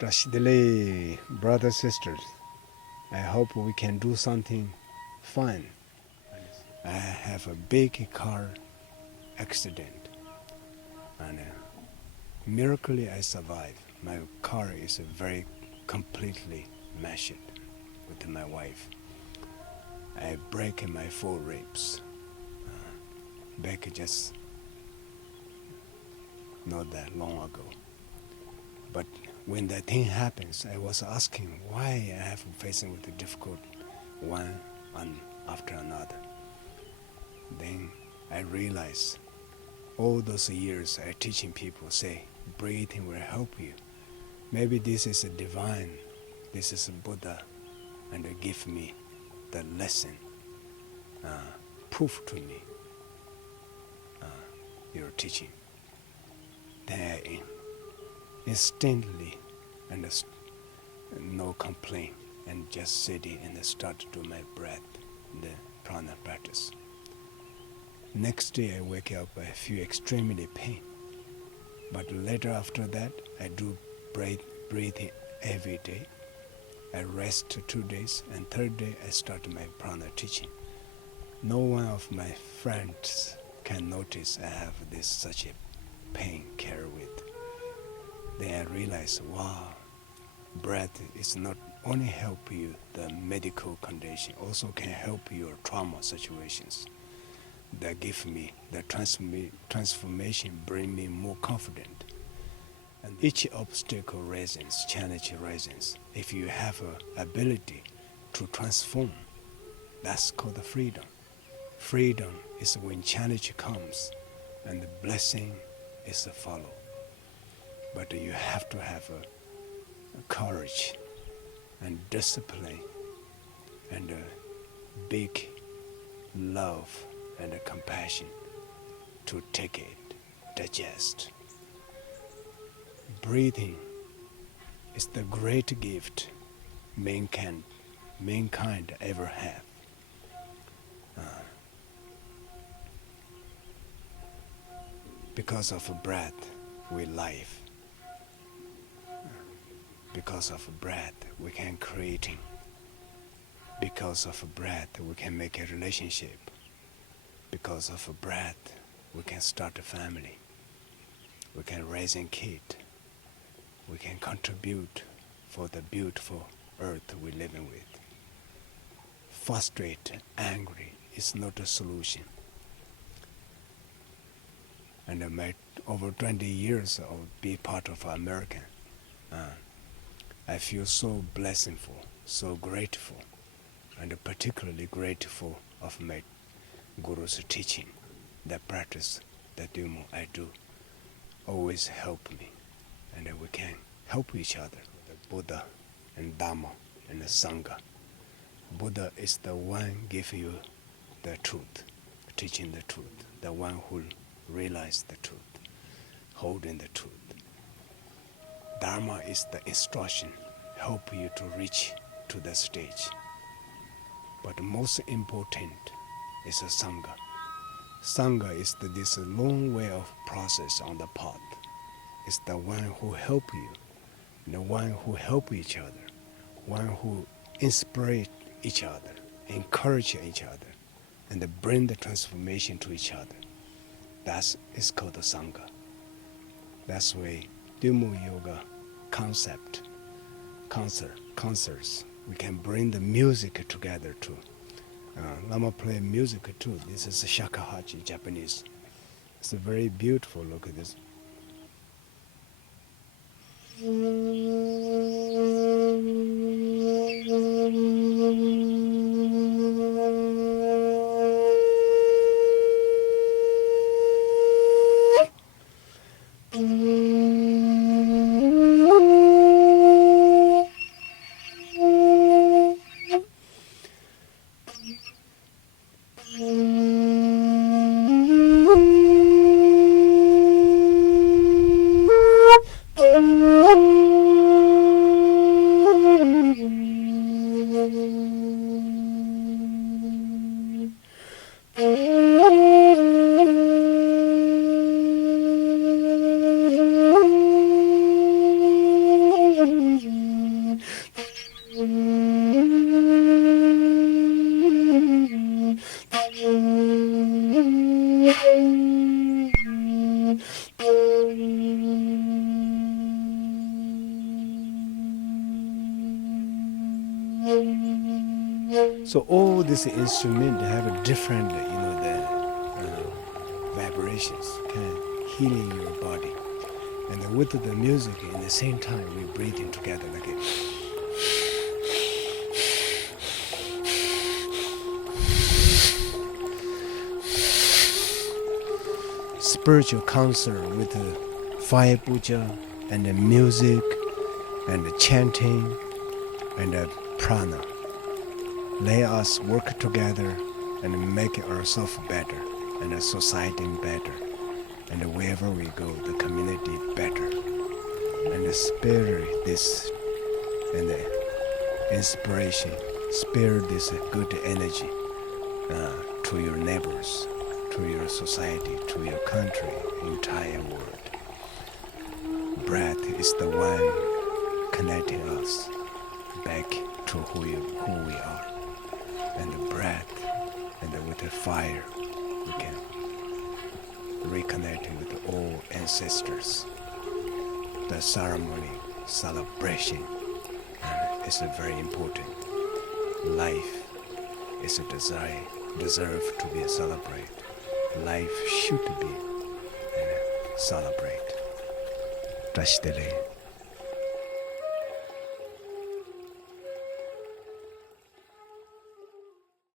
Rashidale, brothers, sisters, I hope we can do something fun. I have a big car accident, and miraculously I survived. My car is very completely mashed with my wife. I break my 4 ribs back just not that long ago. But when that thing happens, I was asking why I have facing with the difficult one after another. Then I realized all those years I teaching people say breathing will help you. Maybe this is a divine, this is a Buddha, and they give me the lesson, proof to me your teaching. Then I instantly and no complaint and just sitting and start to do my breath, the prana practice. Next day I wake up, I feel extremely pain. But later after that, I do breathing every day. I rest 2 days, and 3rd day I start my prana teaching. No one of my friends can notice I have this such a pain carry with. Then I realize, wow, breath is not only help you the medical condition, also can help your trauma situations. That give me the transformation, bring me more confident. And each obstacle raises, challenge raises. If you have a ability to transform, that's called the freedom. Freedom is when challenge comes and the blessing is a follow. But you have to have a courage and discipline and a big love and a compassion to take it, digest. Breathing is the great gift mankind ever have. Because of breath, we live. Because of breath, we can creating. Because of breath, we can make a relationship. Because of breath, we can start a family. We can raise a kid. We can contribute for the beautiful earth we're living with. Frustrated, angry is not a solution. And over 20 years of being part of American, I feel so blessingful, so grateful, and particularly grateful of my Guru's teaching. The practice, the Dharma I do, always help me, and we can help each other. The Buddha and Dharma and the Sangha. Buddha is the one give you the truth, teaching the truth, the one who realize the truth, holding the truth. Dharma is the instruction, help you to reach to the stage. But most important is a Sangha. Sangha is this long way of process on the path. It's the one who help you, the one who help each other, one who inspire each other, encourage each other, and bring the transformation to each other. That is called the Sangha. That's why Dharma Yoga concept, concerts, we can bring the music together too. Lama play music too. This is shakuhachi, Japanese. It's a very beautiful. Look at this. So all these instruments have a different, the vibrations, kind of healing your body. And then with the music, in the same time, we breathing together like a spiritual concert with the fire puja and the music and the chanting and the prana. Let us work together and make ourselves better and the society better. And wherever we go, the community better. And the spirit this and the inspiration, spirit this good energy to your neighbors, to your society, to your country, entire world. Breath is the one connecting us back to who we are. And the breath, and with the fire, we can reconnect with all ancestors. The ceremony, celebration, is very important. Life is a deserve to be celebrated. Life should be celebrated. Tashdele.